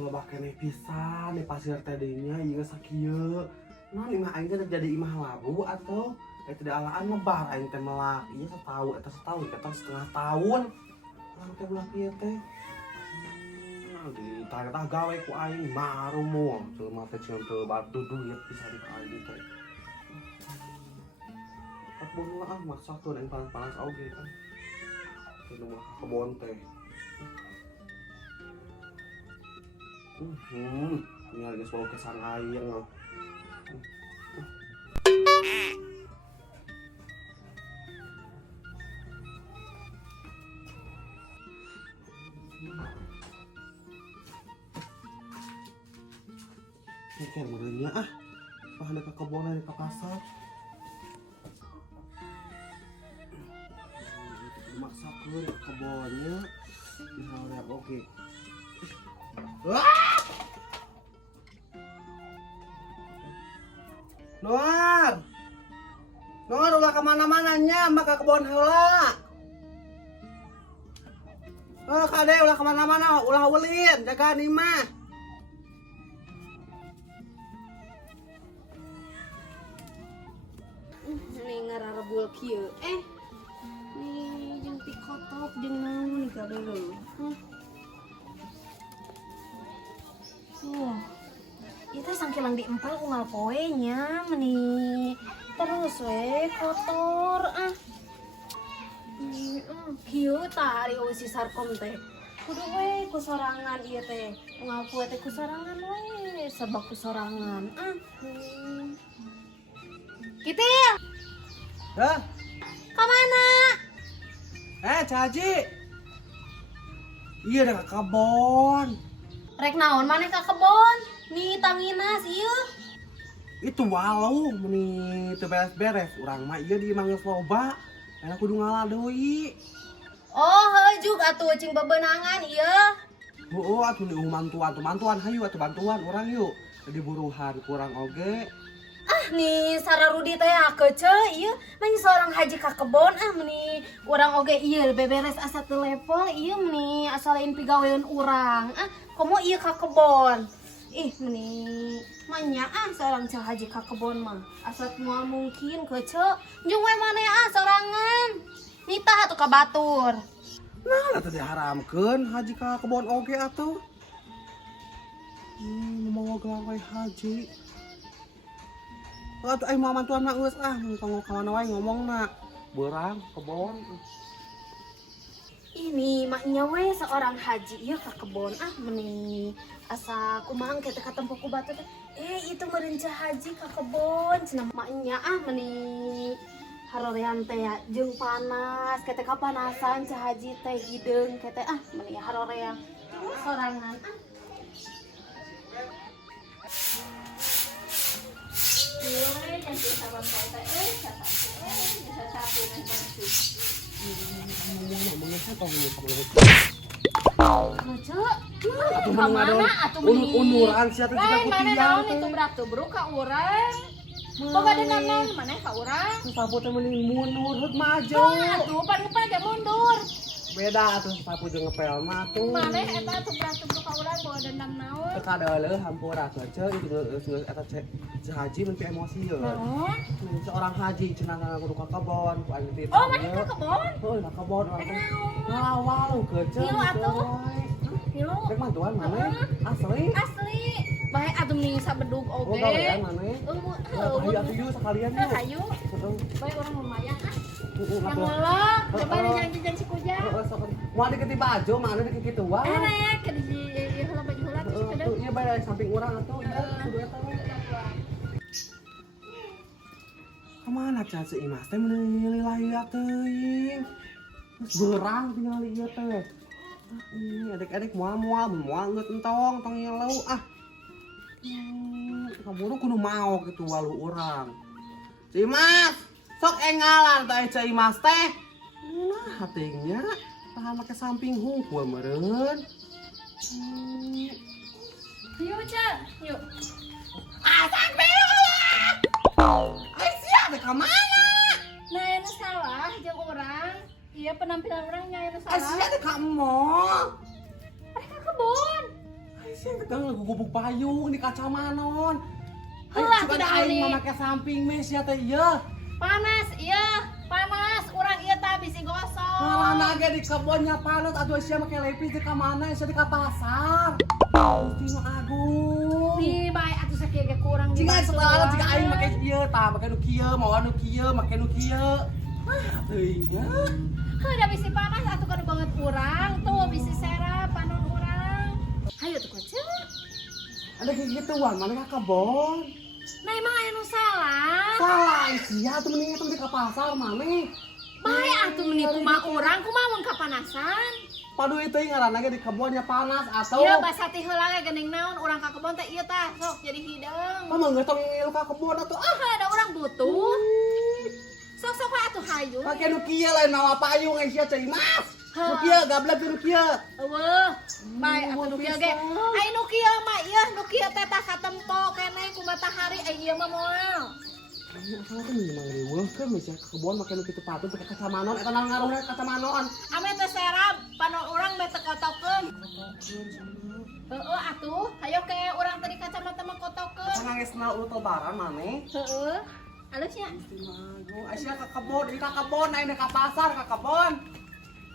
coba kene pisan di pasir tadinya ieu sakieu. Naon imah aing teh jadi imah labu atau tidak alaan lebar aing teh melak. Ieu setahun eta setahun eta setengah tahun. Urang teh ulah kieu teh. Di tah gawe ku aing maru moal jelema teh cenah teu batu duit pisan ka aing teh. Kabun lah maksakeun aing panas-panas oge kan. Teu mah kebon teh. Ini lagi bawa kesan air loh. Ini kan modelnya bahan ke kebonan di pasar. Maksakeun kebonnya diharap oke. Nuar ulah kemana-mananya maka kebon heula. Kade ulah kemana-mana ulah ulin jaga nih mah. Nih ngararebul kieu nih jeung pikotok jeung naon nih kade leuh. Itu sangkilang diempal unggal poe nya meni terus we kotor kieu tah ari eusi sarkom teh kudu we ku sorangan ieu teh unggal poe teh ku sorangan we sabab ku sorangan Kitil ka mana Caji iya dah ke kebon rek naon maneh ka kebon nih tanginas ieu itu walau meni teu beres-beres urang mah ieu di imah geus loba enak kudu ngalah deui. Oh heujug atuh cing bebenangan ieu. Heueuh atuh di mantuan hayu atuh bantuan urang yuk di buruhan kurang oge. Nih sararudi teh kece ieu mah seorang haji ka kebon meni urang oge ieu beberes asa teu level ieu meni asal lain pigaweun urang komo ieu ka kebon. Meni manya seorang cah haji ka kebon mah asal moal mungkin kece jeung we maneh sorangan nitah atuh ka batur. Nah atuh diharamkeun haji ka kebon oge atuh. Mau gawe haji. Atuh aing mah mantuan mah geus ngomong ka mana wae ngomongna. Beurang kebon. Ini maknya we seorang haji ieu ka kebon meni asa kumaha kita katempo ku batu teh itu meureun cah haji ka kebon cenah maknya meni harorean teh jeung panas kete kapanasan cah haji teh hideung kete meni harorean sorangan Ieu jangan sabab teh bisa satu unuran siapa juga kutiang itu berat tuh bro ka urang boga ada nanon mana ka urang sapu teh mending mundur maju atuh pan ngepel mundur beda atuh sapu jeung ngepel mah tuh maneh eta atuh berat tuh bro ka urang bawa dendam naon teu kadeuleuh hampura atuh itu geus eta haji mun emosi yeuh seorang haji cenah kudu ka kebon ku anu teh maneh ka kebon ka kebon ngawal kece ieu atuh ieu rek mantuan maneh asli bae atuh mending sabedug oge gawean maneh hayu atuh yuk sekalian yuk hayu bae urang lumayan yang ngelok coba jangan si kujang mau diketi baju mana diketi kitu wae rek ke di heula baju heula tuh ieu bae samping urang atuh ieu kudu eta kemana cah si Imas teh meuli lililah teuing geus beurang tinggal ieu teh adik-adik moal geus entong tong nyeuleuh kaburu kudu mau kitu walu urang si Imas sok engalan teh cai Imas teh nah hatinya tahan make samping hungkul meureun yuk cak yuk sampai sia teh ka mana nah anu salah jeung urang ieu penampilan urang nya anu salah sia teh ka mall ka kebon sih tegang gubuk payung di kacamanon. Helah, Suka tidak aing boleh. memakai samping mes ya teh iya. Panas, iya, panas. Urang ieu teh bisi gosong. Malah nage di kebunnya panas atuh sia make lepis di ka mana sia di ka pasar. Gusti mah agung. Di bae atuh sakieu ge kurang Jika dibantu setelah jika wae. aing make ieu tah make nu kieu mau anu kieu make nu kieu. Ah teuing nya. Heuh, da bisi panas atuh kudu banget urang. Tuh bisi serap panon urang. Hayu tuh koceu. Ada kayak gituan mana ka kebon. Nah emang aya nu salah. Salah sia tuh mending itu di ka pasar maneh. Bae atuh meni kumaha urang kumaha mun kapanasan. Padu itu ngaran lagi di kebunnya panas atau Ieu basa ti heula ge geuning naon urang ka kebon teh ieu tah sok jadi hideung. mama nggak tahu ngilu ka kebun atuh ah. Ah, ada urang butuh. Sok-sok we atuh hayu. Pakai nu kieu lain nawa payung ai sia cai mas. Nu kieu gablek nu kieu. Eueuh, bae atuh nu kieu ge. Ai nu kieu mah ieu nu kieu teh tah katempo keneh ku matahari ai ieu mah moal. Ini asal kan memang riweuh kan bisa ke kebun make nu kitu patut pakai kacamanon eta nang ngaruhna kacamanon. Ame teh serap panon urang bete kotokeun. Heueuh atuh, hayo ke urang tadi kacamata mah kotokeun. Kan geus kenal ulu lebaran maneh. Heueuh. Alusnya. Aduh, Asia ke kebun, ini ka kebun, aing ka pasar ka kebun.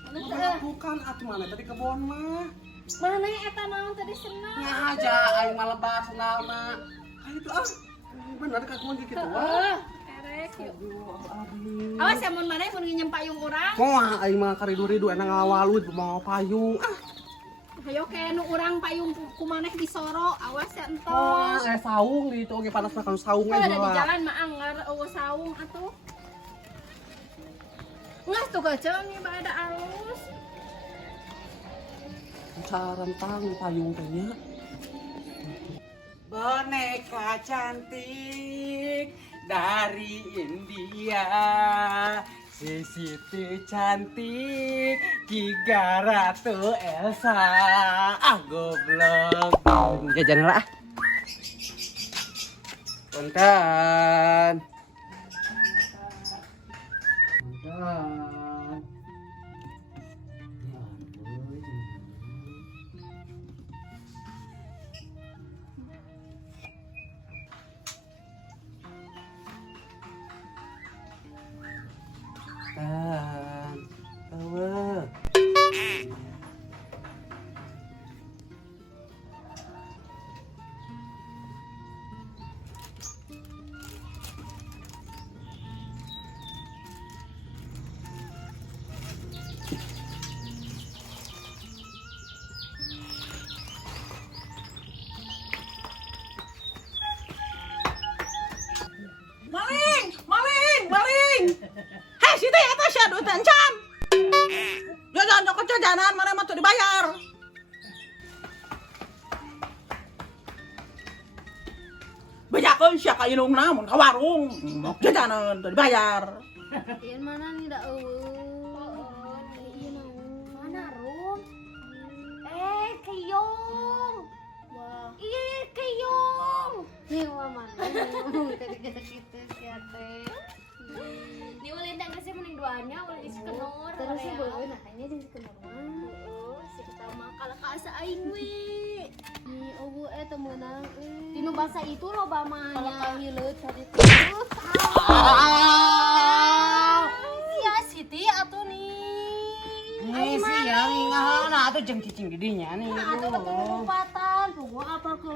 Alus Mana teh. bukan atuh maneh tadi kebun mah. Mana eta naon tadi senang. Ngaja aing mah lebar sendalna. Ayo tuh ah. Bener ka kebun kitu wah. Heeh. Erek yuk. Aduh. Awas ya mun maneh mun nginjem payung urang. Moal aing mah karidu-ridu enang ngawalut mau payung. Ah, Hayo ke nu urang payung ku maneh disoro, awas ya moal entos. saung di itu oge panas mah kan saung Ada di heula. jalan mah anggar eueuh saung atuh. Ngas tuh kacang nih ada alus. Carentang payung teh nya. Boneka cantik dari India, si Siti cantik, Giga Ratu Elsa. Ah goblok. Jajan lah. Punten. Punten. Tan, eueuh. Maling, maling, maling. Hei, Siti eta sia duit encan. Jajan jok jajanan mana mah tuh dibayar. Bejakeun sia ka indungna mun ka warung. Mok jajanan tuh dibayar. Ieu mana nih da eueuh. Ieu naon? Mana rum? Keyong. Wah. Iya, keyong. Nih wah mana? Tadi kita sia teh. Ni ulin teh geus mending duanya ulin isi kenur. Terus sih boleh nakanya jeung si kenur mah. Heeh, si kita mah kalau ka asa aing we. Ni eueuh eta meunang. Dinu basa itu loba mah nya hileut tadi teh. Iya Siti atuh nih. Nih sih yang ingahan atuh jeung cicing di dinya nih. Atuh ketumpatan, tunggu apa ke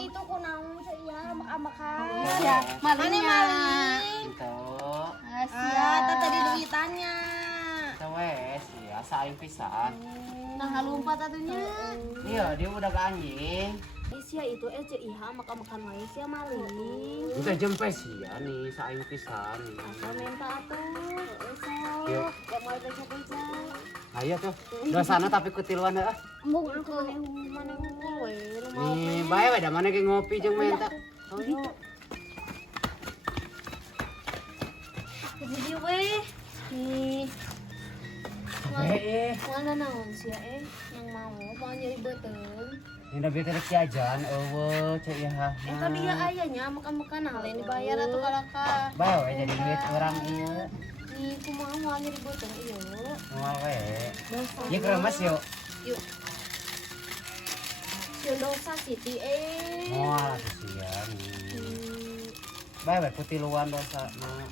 itu kunaon saya makan. Ya, Mana maling? Gitu. Asia, tadi duitannya. Kita wes ya saing pisan. Nah, halumpat atunya. Iya, dia udah ke anjing. Sia itu ceu iha makan wae sia maling. Udah jempe sih ya nih saing pisan. Asal minta atuh. Yuk. Gak mau beca-beca. Ayo tuh. Dosana tapi kutiluan heeh. Embung aku mana ngumpul we rumah. Nih, bae we da mana ge ngopi jeung menta. Oh, yuk. Jadi we. Nih. Mana naon sia yang mau nyari beuteung. Ini udah bete rek jajan, eueuh cek ya. Tadi ya ayahnya makan-makan hal yang dibayar atau kalaka. Bae we jadi duit urang ieu. Nih, kumaha mau nyari beuteung ieu. Moal we. Dosa. Ieu kremes yuk. Yuk. Nyucun dosa Siti Moal atuh siang. Bae putih luan dosa na.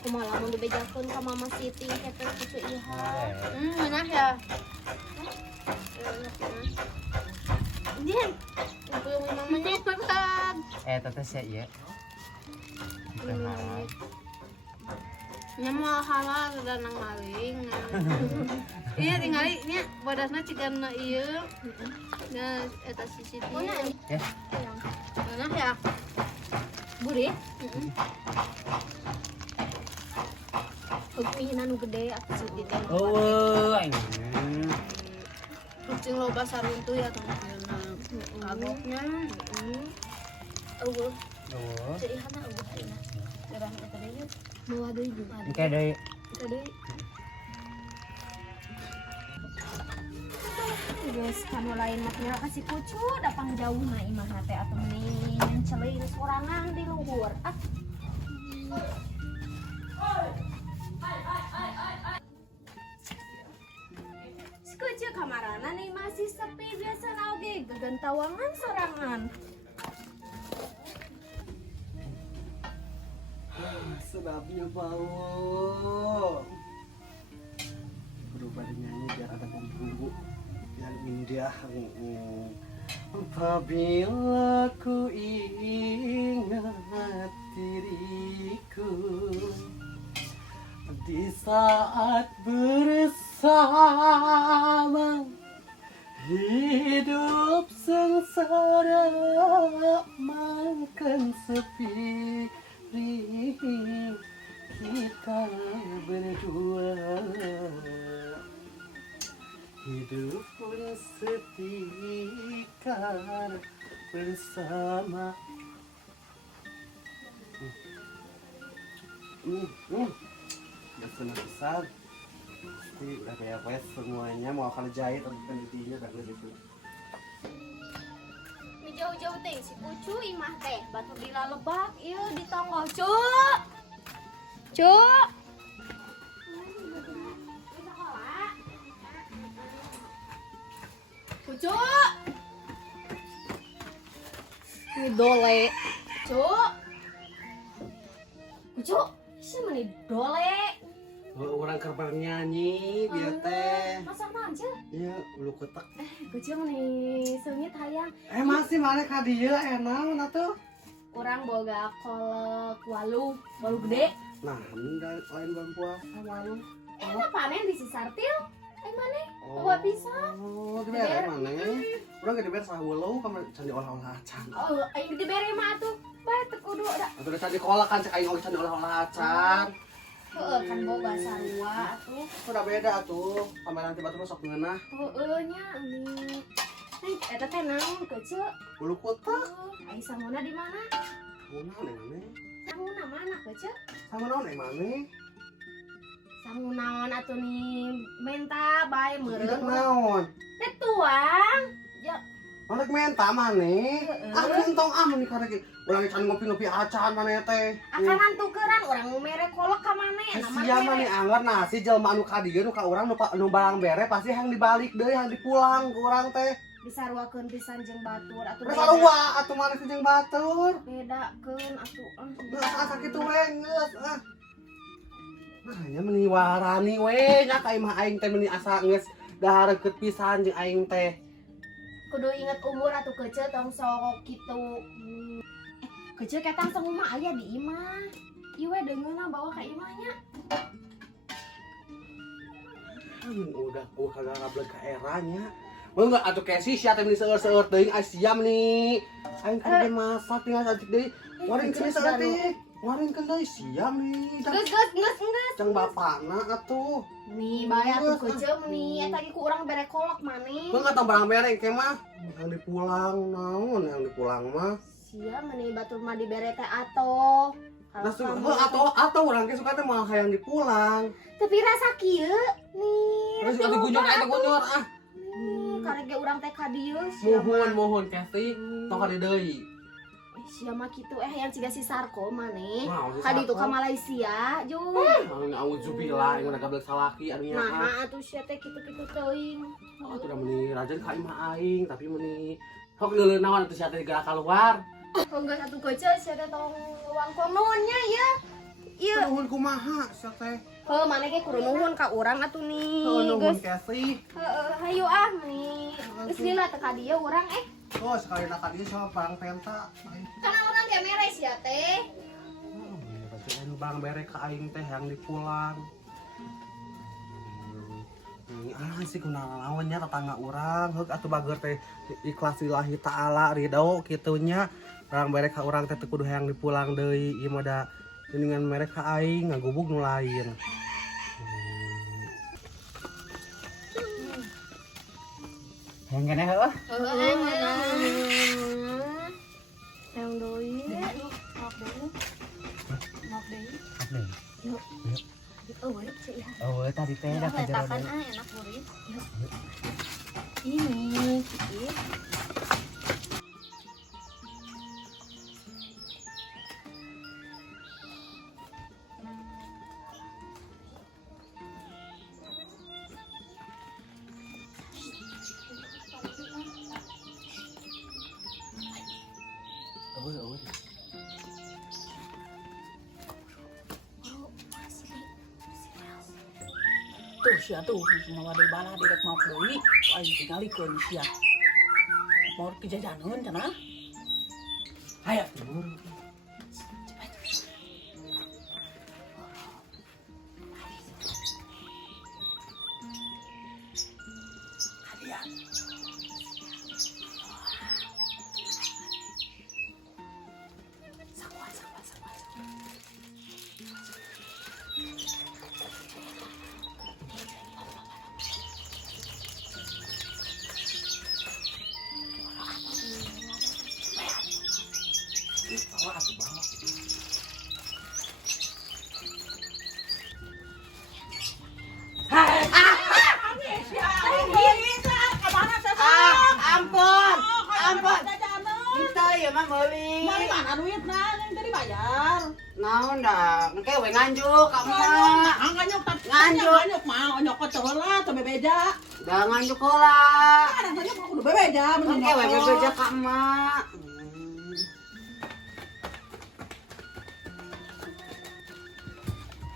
Kumaha lamun dibejakeun ka Mama Siti hepet kitu iha. Enak ya. Din, itu yang mamanya pesan. teteh sia ieu. Teh. Nya moal halal dan nang maling. Iya tingali nya bodasna cigan ieu. Nah, eta si Siti. Ya. Enak ya? Gurih? Mihina nu gede aku Siti teh. Oh, aing. Kucing loba saruntuh ya teman-teman. Kagoknya. Eueuh. Oh. Ceu ihana eueuh ayeuna. Gerang eta deui. Mau deui juga ada. Engke deui. Eta deui. Guys, kamu lain maknya kasih kucu dapang jauh na imah teh atuh mending nyelein sorangan di luhur. Kucu kamarana nih masih sepi biasa oge gegentawangan sorangan. Sedapnya bau. Berubah nyanyi biar ada bumbu yang indah. Apabila ku ingat diriku di saat bersama, hidup sengsara makan sepi kita berdua, hidup pun setika bersama. Udah senang besar. Pasti udah beres semuanya, mau akan jahit atau pendidinya udah gitu. Ini jauh-jauh teh si kucu imah teh batur dilalebak ieu di tonggo cu. Cu. Kucu. Ini dole. Cu. Kucu, siapa nih dole? Orang kerber nyanyi dia teh. Masak aja. Iya, ulu ketek. Kucu nih sengit hayang. Masih mana ka dieu enak atuh. Orang boga kolek walu gede. Nah, lain bulan puasa walu. Enak panen di Sisartil. Mana? Bawa pisang. Oh, dibere mana? Urang ge dibere saheuleuh ka candi olah-olah acan. Oh, aing dibere mah atuh. Bae teu kudu da. Atuh candi kolak kan cek aing oge candi olah-olah acan. Heeh, kan boga sarua atuh. Udah beda atuh. Sampai nanti batur sok ngeunah. Heeh nya ini. Eta teh naon keceu? Ulu kutek. Aing sanguna di mana? Sanguna ning mana? Sanguna mana keceu? Sanguna ning mana? Sangunaon atuh nih menta bae Tidak meureun. naon. Teh tuang. Ya, Mana menta maneh? Ah mentong meni karek. Urang can ngopi-ngopi acan maneh teh. akanan tukeran urang mere kolek ka maneh. Sia maneh anggar nasi jelema anu ka dieu nu ka urang nu barang bere pasti yang dibalik deui yang dipulang ke urang teh. Disaruakeun pisan jeung batur atuh Udah sarua atuh maneh teh jeung batur. bedakeun atuh. Geus asa kitu we geus Nah, nya meni warani we nya ka imah aing teh meni asa geus dahareukeut pisan jeung aing teh. Kudu inget umur atuh kecil tong sok kitu. Kecil ketang semua aya di imah. Ieu we deungeuna bawa ka imahnya. Udah kagak ngablek ka eranya. Beungeut atuh kesi sia teh meni seueur-seueur teuing asiam nih. Aing kan masak tinggal satik deui. Waring kene saeutik. Waring kan deui siam nih. Geus. Cang bapakna atuh. Nih bae atuh kecil nih eta ge ku urang bere kolak maneh. Beungeut tong barang bere engke mah. Yang dipulang naon yang dipulang mah. Sia meuni batur mah dibere teh atoh. Nah, atau orang ke suka teh malah hayang dipulang. Tapi rasa kieu nih. Terus juga digunjung eta gunjur ah. Nih karege urang teh ka dieu sia. Mohon Kesti, tong ka deui. Siapa gitu yang ciga si Sarko maneh. Mau si Kadi itu Sarko? ke Malaysia, Jung. Auzubillah yang udah gablek salaki anu nya. Nah, atuh sia teh kitu-kitu teuing. Oh, udah meni rajan ka imah aing tapi meni hok leuleuh naon atuh sia teh gerak keluar. Oh enggak atuh kecil sia teh tong uang kononnya ya. Iya. Nuhun kumaha sia teh? Heuh maneh ge kudu nuhun ka urang atuh nih. Nuhun Geus. kasih. Hayu ah nih. Geus lila teh ka dieu urang Oh, sekali nak dia sama barang penta. Kana urang ge meres ya teh. Anu barang bere ka aing teh yang dipulang. Sih kunaon lawannya tetangga urang heuk atuh bager teh ikhlas lillahi taala ridho kitunya barang bere ka urang teh teu kudu hayang dipulang deui ieu mah da geuningan mere ka aing ngagubug nu lain. Yang kene heuh. Yang doi. Maaf deui. Maaf deui. Apa? Yuk. Oh, cek ya. Oh, tadi teh da ka jero Letakan deui. enak burit. Yuk. Ini, Kiki. Eueuh. Tuh sia tuh mau ada bala direk mau deui aing tingalikeun sia mau kejajanan cenah Hayang buru. kalian Bawa atuh bawa. Ampun. Ampun. Jajanan. Kita ya mah meuli. Mari mana duitna yang tadi bayar. Naon dah? Engke we nganjuk ka emak. Nganjuk tapi Nganjuk. nganjuk mah nyok kecil lah teu bebeja. Da nganjuk heula. Kadang tadi aku kudu bebeja Engke we bebeja ka emak.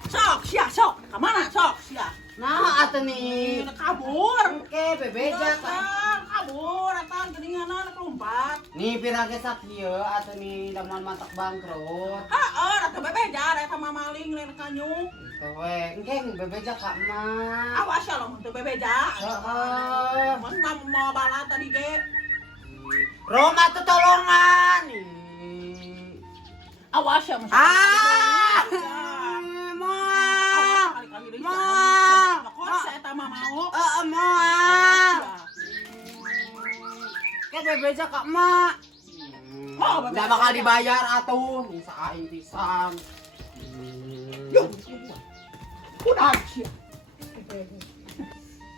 Sok sia sok. Ka mana sok sia? Nah, atuh nih. Kabur. Engke bebeja ka. Kabur atan geuninganan kelumpat. Nih pirage sakieu atuh nih daman matak bangkrut. Heeh, rata bebeja eta mah maling lain kanyuk. Itu we, engke bebeja ka emak. Awas ya lo teu bebeja. Heeh. Mun mau bala tadi ge. Roma tuh tolongan. Awas ya mesti. Moal. Kali-kali Moal. Kok saya tak mau. Moal. Kayak bebeja ka emak. Oh, Nggak bakal dibayar atuh. Bisa aing pisan. Yuk. Udah sia.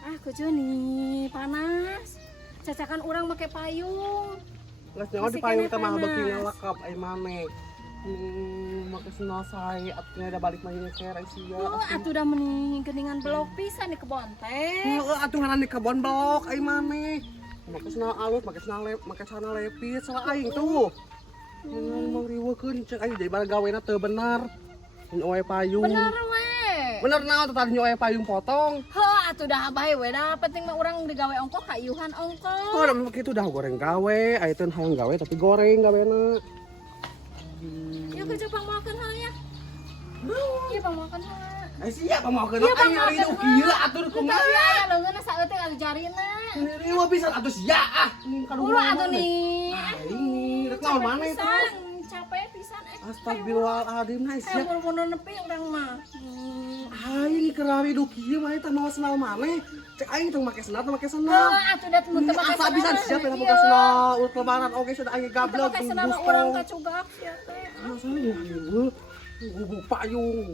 Ah, kucu nih panas. Cacakan orang pakai payung. Geus nyawa di Masih payung kena teh mah panas. beuki ngelekep ai mane. Make senal sae atunya ada balik mah nyeker ai sia. Oh, atuh udah meni geningan belok pisan di kebon teh. Heeh, atuh ngaran di kebon blok ai mane. Make senal alus, make sana lepit salah aing tuh. Mau riweukeun cek aing jadi bala gawena teu bener. Nyoe payung. Bener we. Bener naon tadi nyoe payung potong. Heuh, atuh dah bae we dah penting mah urang digawe ongko kayuhan ongko. Oh, udah begitu dah goreng gawe, aya teh hayang gawe tapi goreng gawena. Ya kucu pangmokeun heula ya. Ieu pangmokeun heula. Ai sia pamakeun Iya, aing ari pamakeun kieu heula. atuh Teu kumaha. aya leungeunna saeutik atuh jarina. Riwa pisan atuh sia ah. Ulah atuh nih. Aing rek naon maneh teh. Pisan, capek pisan Astagfirullahaladzim nah Saya sia. buru-buru nepi urang mah. Aing kerari du kieu mah eta mau senal maneh. Cek aing teu make senal teu make senal. Heuh, atuh da teu make Asa bisa siap ya Iya. make senal ut lebaran oge sudah aing Teu gablek. make senama urang kacugak sia teh. Asal guguk payung.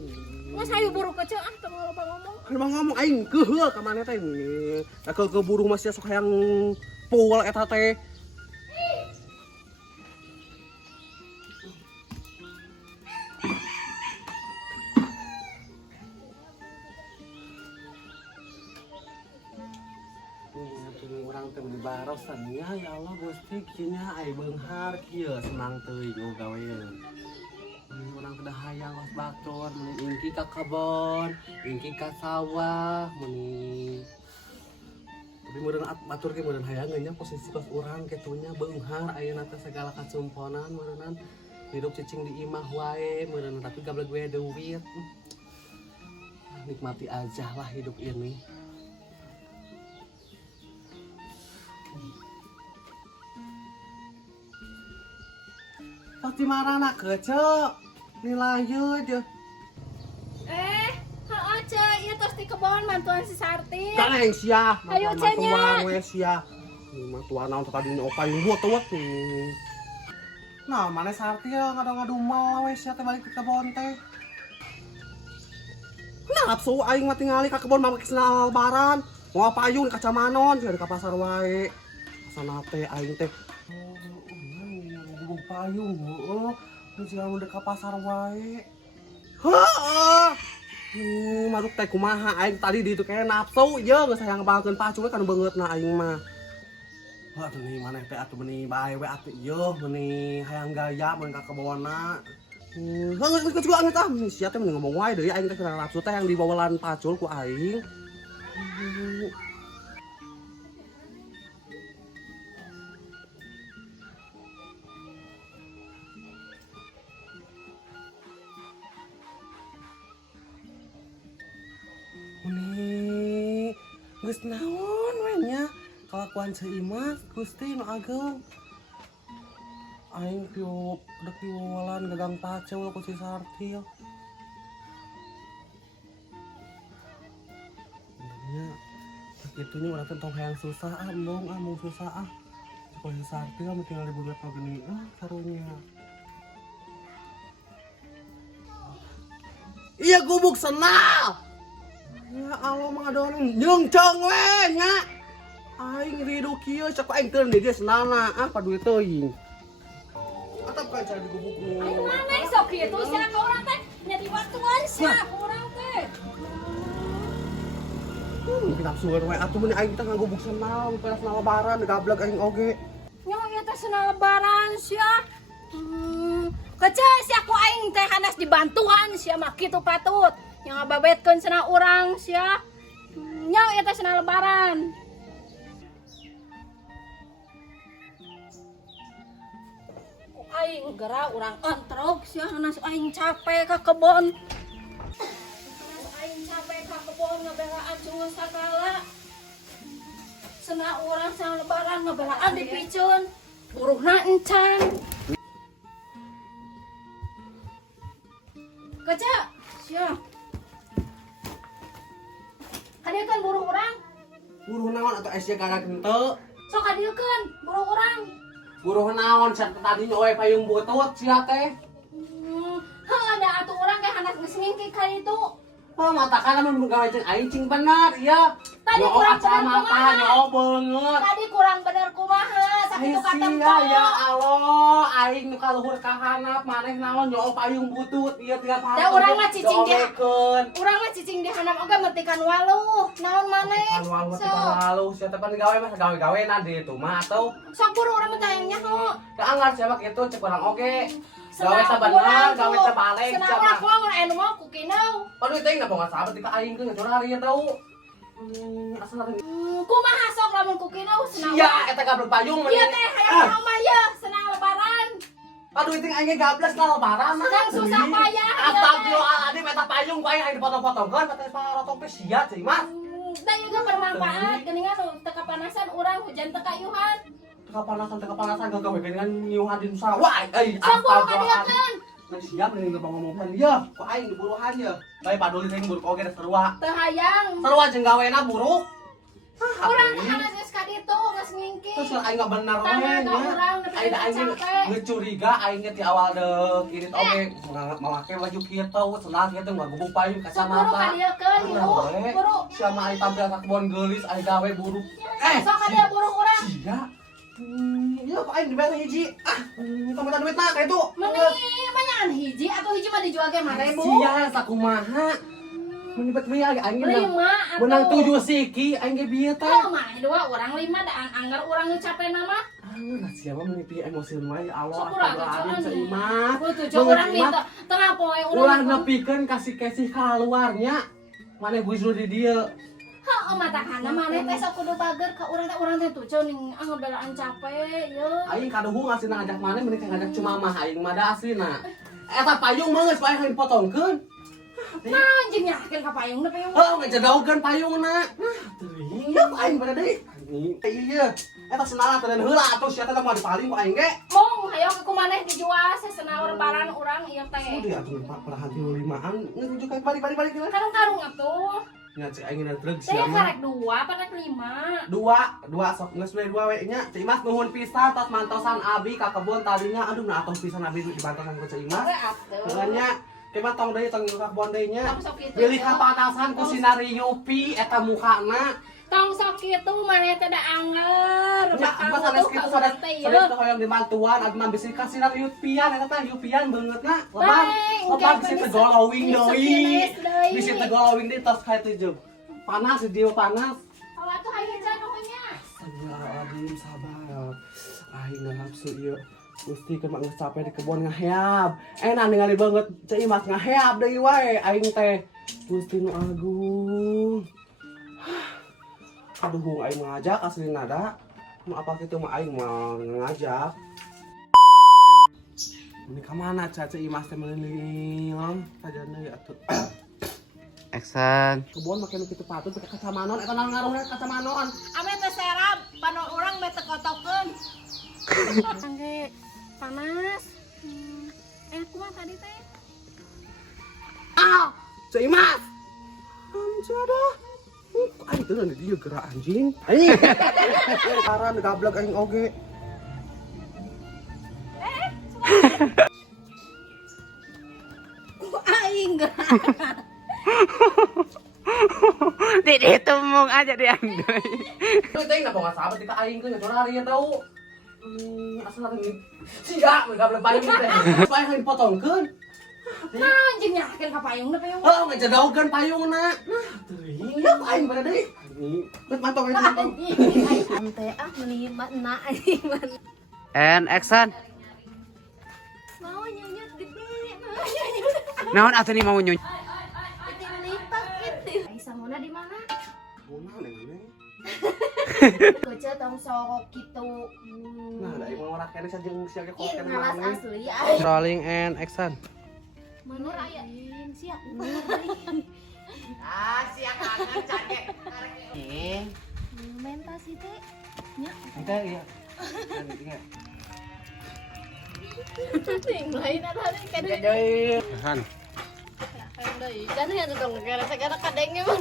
Nges hayu buru kecil ah teu lupa ngomong. Emang ngomong aing keheul ka maneh teh ini. Da ke burung mah sia sok hayang pool eta teh. urang teh beli barosan ya Allah Gusti kinya ai beunghar kieu senang teuing ngagaweun. Urang teh hayang os batur meni ingki ka kebon, ingki ka sawah meni. Tapi meureun batur ge meureun hayang nya posisi kos urang kitunya beunghar ayeuna teh segala kacumponan meureunan hidup cicing di imah wae meureun tapi gablek we duit. Nikmati aja lah hidup ini. Pasti marah nak kecek nilai aja. Heeh ce, ieu tos di kebon bantuan si Sarti. Kaleng sia. Ayo, Ce, nya. we sia. Mah tuan naon tadi opa yang buat tuat nih. Nah, mana Sarti ya ngadu-ngadu mau we sia teh balik ke kebon teh. Nafsu aing mah tingali ka kebon mah kesana lebaran. Mau payung di kacamanon, di ka pasar wae. Sana teh aing teh payung, heeh. Jangan udah ke pasar wae. Heeh. Maruk teh kumaha aing tadi di itu kayak nafsu jeung geus hayang ngabalkeun pacu we kan beungeutna aing mah. Aduh nih maneh teh atuh meuni bae we atuh ieu meuni hayang gaya meuni ka kebonna. Geus juga anget ah meuni sia teh meuni ngomong wae deui aing teh keur nafsu teh yang dibawalan pacul ku aing. Nih, geus naon we nya? Kalakuan seimas Gusti nu ageng. Aing piu dek piwalan gagang pacul ku si Sarti. Nya sakitunya urang teh tong hayang susah embong susah ku si Sarti mah tinggal di bulat gini karunya. Iya gubuk senal. Ya Allah mengadon nyengceng we nya. Aing ridu kieu cek aing teu di geus nana apa duit teuing. Atap ka cara digubuk. Ayo mana sok kitu sia ka urang teh nya di bantuan sia ka urang teh. Kita nafsueun we atuh mun aing teh ngagubuk senal pas lebaran gablek aing oge. Nya ieu teh sana lebaran sia. Kece sia ku aing teh hanas dibantuan sia mah kitu patut. Yang ngababetkeun cenah urang sia. Nya ieu teh cenah lebaran. Ku aing geura urang entrog sia hanas aing capek ka kebon. Hanas aing capek ka kebon ngabelaan cungeun sagala. Cenah urang cenah lebaran ngabelaan dipiceun. Buruhna encan. Kece sia. Kadiekeun buruh urang. Buruh naon atuh SJ gara henteu? Sok kadiekeun buruh urang. Buruh naon sak tadi nyoe payung butut sia teh. Heuh da atuh urang ge hanas geus ngingki ka ditu. Oh, mata kana mun gawe jeung aing cing bener ieu. Tadi kurang bener kumaha? Nyoo beungeut. Tadi kurang bener kumaha? Sakitu katempo. Ya Allah, aing nu kaluhur ka hanap maneh naon nyoo payung butut ieu tiap hari. Da urang mah cicing dia. Diolekeun. Urang mah cicing di hanap oge metikan waluh. Naon maneh? Kan walu teh walu, sia teh pan gawe mah gawe-gawenan di itu mah atuh. Sok buruh urang mah tayang nyaho. Da anggar sia mah kitu cek urang oge. Gawe sabener, gawe sabalik cenah sia urang mah. kumaha mun anu mah ku kinau. Padu teh na boga sahabat tika aing teh curah ieu tau. Asal Kumaha sok lamun ku kinau cenah. sia eta gablek payung Ieu teh hayang mah ye senang lebaran. Aduh itu aing gablas lah lebaran mah. Sedang susah payah. Astagfirullahaladzim eta payung ku aing dipotong-potongkeun pateh parotong teh sia ceuing Mas. Da juga bermanfaat geuningan nu teu kapanasan urang hujan teu kayuhan. Teu kapanasan gawe dengan nyuhan di sawah. Sok buruh kadiekeun. Nah siap nih ngomong-ngomongkan dia. Ku aing di buruhan ye. Bae paduli teh buruk oge da sarua. Teu hayang. Sarua jeung gawena buruk. Urang teh hanas geus ka ditu geus ngingki. Terus aing enggak bener we Tanya nya. ka urang nepi Aing aing capek. ngecuriga aing ti awal deuk irit oge mamake baju kieu senang kieu teh ngagubuk payung Sok buruh kacamata. kadiekeun hirup. Buruh. Sia mah aing tampil ka kebon geulis aing gawe buruk. Sok kadie buruh urang. Sia. Iya kok aing dibayar hiji. Minta duitna ka itu. Meni banyakan hiji atau hiji mah dijual ge 5.000. Sia sakumaha. Menibet biaya aing Lima menang atuh. 7 siki aing ge bieu teh. Oh, mah dua orang 5 da anggar urang nu capek nama. Nah, siapa menipi emosi mah ya Allah Syukur atuh astagfirullahaladzim coan. seimat. Betul, cok urang minta tengah poe Ulah urang. nepikeun kasih keluarnya. Maneh bujur di dieu. Heeh, matakana maneh teh sok kudu bager ka urang teh tuh ceuning ngabelaan capek ye. Aing kaduhung asli ngajak maneh mending ngajak cuma mah aing mah da aslina. Eta payung mah geus bae hayang dipotongkeun. Nah, anjing yakin ka payung teh payung. Oh, ngejadaukeun payungna. Nah, teuing ya aing pada deui. Iya. Eta senala teh heula atuh sia teh mah dipaling ku aing ge. Mong hayo ku maneh dijual sesena lebaran urang ieu teh. Udah atuh perahan 35an ngujuk ka balik lah. Karung-karung atuh. Nya cek aing na treg Teh sia mah. karek 2 karek 5. Dua sok geus we 2 we nya. Cik Mas nuhun pisan tos mantosan abi ka kebon tadinya aduh nah atuh pisan abi dibantosan ku Cik Mas. Oke atuh. Heulanya kemah tong deui tong ka kebon deui nya. Tong sok kitu. Pilih kapanasan ku sinari Yupi eta mukana. Tong sok kitu maneh teh da anger. Nya pas sanes kitu sanes sanes hoyong dimantuan adu mah bisi ka sinari Yupian eta teh Yupian beungeutna. Lebar bisi teh glowing deui. Bisi teh glowing deui tos ka teh jeung. Panas di dieu panas. Oh atuh hayu can pokoknya. Astagfirullahaladzim sabar. Aing nafsu ieu. Gusti keur mah geus capek di kebon ngaheab. Enak ningali banget Cai Mas ngaheab deui wae aing teh. Gusti nu agung. Aduh aing ngajak asli nada. Mau apa kitu mah aing mah ngajak. Ini ka mana Cai Mas teh melilin. Sajana ya atuh. Action. Kebon make nu kitu patut pakai kacamanon eta ngaruhna kacamanon. Ame teh serap, panu urang teh teu kotokeun. Angge panas. Kumaha tadi teh? Ah, Cai Mas. Anjada. Aing teu di dieu geura anjing. Anjing. Aran gablek aing oge. Aing Di ditumung aja diangdoi. Teu teh napa sahabat kita aing teh nyorah ari tahu. Asal ini. Sia, gablek payung teh. Supaya hayang potongkeun. Nah, anjing yakin ka payung teh payung. Oh, ngejadaukeun payungna. Nah, teuing ya aing pada deui. Geus mantong aing mantong. Teh meuli na anjing man. And action. Mau nyanyut gede. Mau nyanyut. Naon atuh ni mau nyuny? Lipat gitu. Aisyah Mona di mana? Mona neng. Kerja tong sok gitu. Nah, da ieu mah kene sajeng sia ge Iya, konten ngalas mana. asli. Rolling and action. Mana aya? Sia. Sia kangen cake. Mentas itu. Kita ya. Ting lain ada kan. Action. Kan ya tong gara-gara kadengnya mah.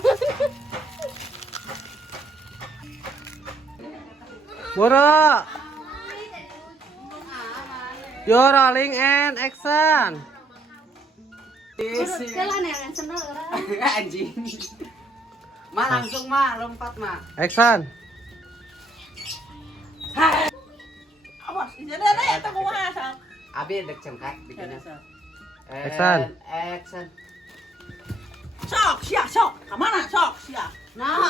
Boro. Yo rolling and action. Urut kelan yang sendal orang. Anjing. Ma langsung ma lompat ma. Action. Awas, jadi eta kumaha sang. Abi dek cengkat bikinnya. Action. Action. Sok, sia sok. Ka mana sok, sia. Nah.